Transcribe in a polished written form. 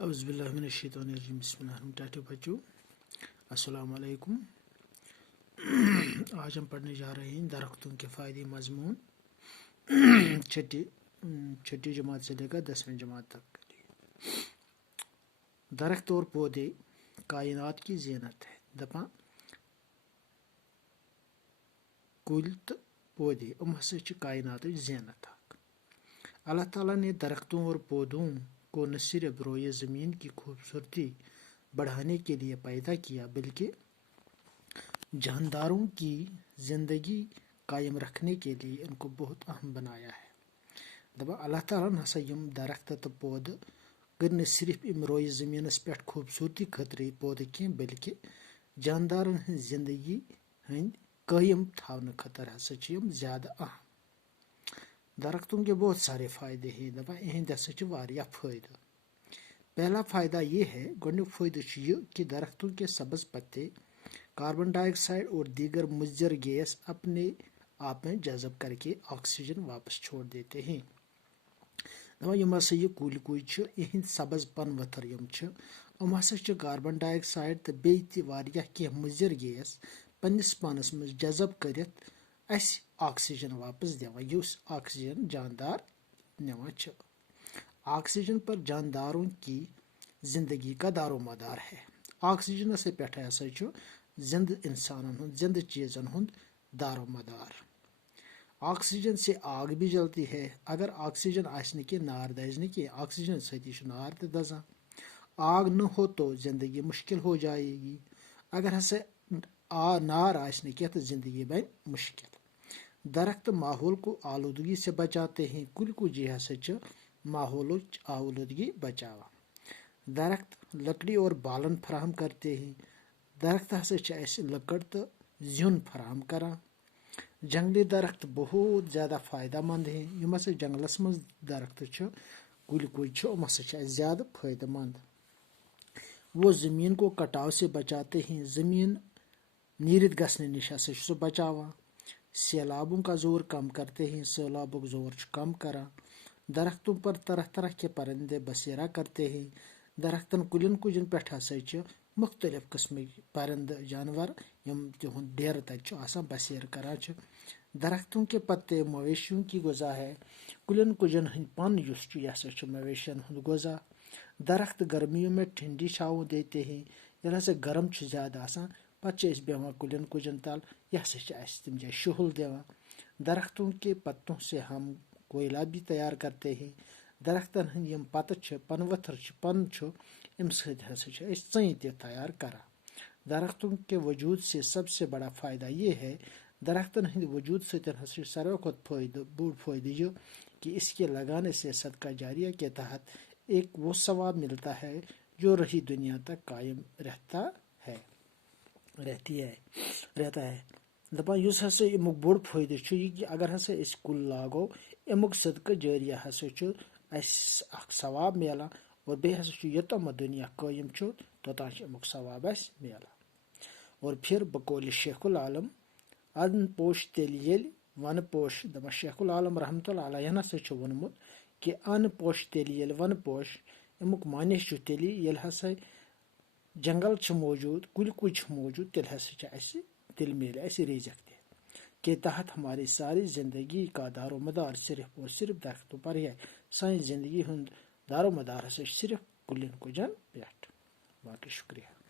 اعوذ باللہ من الشیطان الرجیم بسم اللہ الرحمن الرحیم بچوں السلام علیکم۔ آج ہم پڑھنے جا رہے ہیں درختوں کے فائدے مضمون چھٹی جماعت سے لے کر 10ویں جماعت تک۔ درخت اور پودے کائنات کی زینت ہے۔ دپاں کل تو پودے ہسا کائنات زینت۔ اللہ تعالیٰ نے درختوں اور پودوں کو نہ صرف روئے زمین کی خوبصورتی بڑھانے کے لیے پیدا کیا بلکہ جانداروں کی زندگی قائم رکھنے کے لیے ان کو بہت اہم بنایا ہے۔ دپا اللہ تعالیٰ ہسا یم درخت تو پود کر نہ صرف ام روئے زمینس پہ خوبصورتی خطرے پود کی بلکہ جاندارن ہن زندگی ہند قائم تھاؤن خطر ہسا یم زیادہ اہم۔ درختوں کے بہت سارے فائدے ہیں۔ دپا اہند ہسا واریاہ فائدہ۔ پہلا فائدہ یہ ہے، گۄڈنیُک فائدہ یہ کہ درختوں کے سبز پتے کاربن ڈائی آکسائڈ اور دیگر مضر گیس اپنے آپ میں جذب کر کے آکسیجن واپس چھوڑ دیتے ہیں۔ یم ہسا یہ کُلۍ کُج یہند سبز پن ؤتھر یم ہسا کاربن ڈائی آکسائڈ تو بیٚیہِ تہِ واریاہ کینٛہہ مضر گیس پننس پانس منٛز جذب کرتھ اسہِ آکسیجن واپس دِوان، یُس آکسیجن جاندار نِوان چھِ۔ آکسیجن پر جانداروں کی زندگی کا دار و مدار ہے۔ آکسیجن سے پٮ۪ٹھے ہسا زندہ انسانن ہند زندہ چیزن ہند دار و مدار۔ آکسیجن سے آگ بھی جلتی ہے۔ اگر آکسیجن آسہِ نہٕ کینٛہہ نار دزِ نہٕ کینٛہہ، آکسیجن سۭتی چھُ نار تہِ دزان۔ آگ نہ ہو تو زندگی مشکل ہو جائے گی۔ اگر ہسا نار آسہِ نہٕ کینٛہہ تو زندگی بنہِ مشکل۔ درخت ماحول کو آلودگی سے بچاتے ہیں۔ کُلۍ کُجی ہسا ماحولچ آلودگی بچاوان۔ درخت لکڑی اور بالن فراہم کرتے ہیں۔ درخت ہسا اسہِ لکڑ تو زیُن فراہم کران۔ جنگلی درخت بہت زیادہ فائدہ مند ہیں۔ یم ہسا جنگلس مز درخت کُلۍ کُج یم ہسا اسہِ زیادہ فائدہ مند۔ وہ زمین کو کٹاؤ سے بچاتے ہیں۔ زمین نیرتھ گژھنہٕ نش ہسا چھُ سُہ بچاوان۔ سیلابوں کا زور کم کرتے ہیں۔ سیلابک زور چھُ کم کران۔ درختوں پر طرح طرح کے پرندے بسیرا کرتے ہیں۔ درختن کُلٮ۪ن کُجن پٮ۪ٹھ ہسا مختلف قسمٕکۍ پرندٕ جانور یم تہنٛد ڈیرٕ تتہِ آسان بسیر کران چھِ۔ درختوں کے پتے مویشیوں کی غذا ہے۔ کُلٮ۪ن کُجن ہٕنٛدۍ پن یُس چھُ یہ ہسا مویشین ہُنٛد غذا۔ درخت گرمیوں میں ٹھنڈی چھاؤں دیتے ہیں۔ ییٚلہِ ہسا گرم چھُ زیادٕ آسان پتہٕ چھِ أسۍ بیٚہوان کُلٮ۪ن کُجن تل، یہ ہسا چھِ اسہِ تِم جایہِ شُہُل دِوان۔ درختوں کے پتوں سے ہم کوئلہ بھی تیار کرتے ہیں۔ درختن ہٕنٛدۍ یم پتہٕ چھِ پن ؤتھر چھِ پن چھُ امہِ سۭتۍ ہسا چھِ أسۍ ژٕنہِ تہِ تیار کران۔ درختوں کے وجود سے سب سے بڑا فائدہ یہ ہے، درختن ہٕنٛدِ وجود سۭتۍ ہسا چھُ ساروی کھۄتہٕ بوٚڑ فائدہ یہ کہ اس کے لگانے سے صدقہ جاریہ کے تحت ایک وہ ثواب ملتا ہے جو رہی دنیا تک قائم رہتا ہے۔ دپان یُس ہسا امیُک بوٚڑ فائدہ چھُ یہ کہ اگر ہسا أسۍ کُل لاگو امیُک صدقہ جاریہ ہسا چھُ اسہِ اکھ ثواب میلان، اور بیٚیہِ ہسا چھُ یوٚتام دنیا قائم چھُ توٚتام چھُ امیُک ثواب اسہِ میلان۔ اور پھر بقول شیخ العالم ان پوش تیٚلہِ ییٚلہِ ون پوش، دپان شیخ العالم رحمتہ اللہ علیہ ہسا چھُ ووٚنمُت کہ ان پوش تیٚلہِ ییٚلہِ ون پوش، امیُک معنی چھُ تیٚلہِ ییٚلہِ ہسا جنگل چھِ موجود، کُلۍ کُج چھِ موجود، تیٚلہِ ہسا چھِ اسہِ تیٚلہِ میلہِ اسہِ رزق تہِ، کے تحت ہماری ساری زندگی کا دار و مدار صرف اور صرف درختوں پر ہی ہے۔ سانہِ زندگی ہُنٛد دار و مدار ہسا صرف کُلٮ۪ن کُجن پٮ۪ٹھ۔ باقی شکریہ۔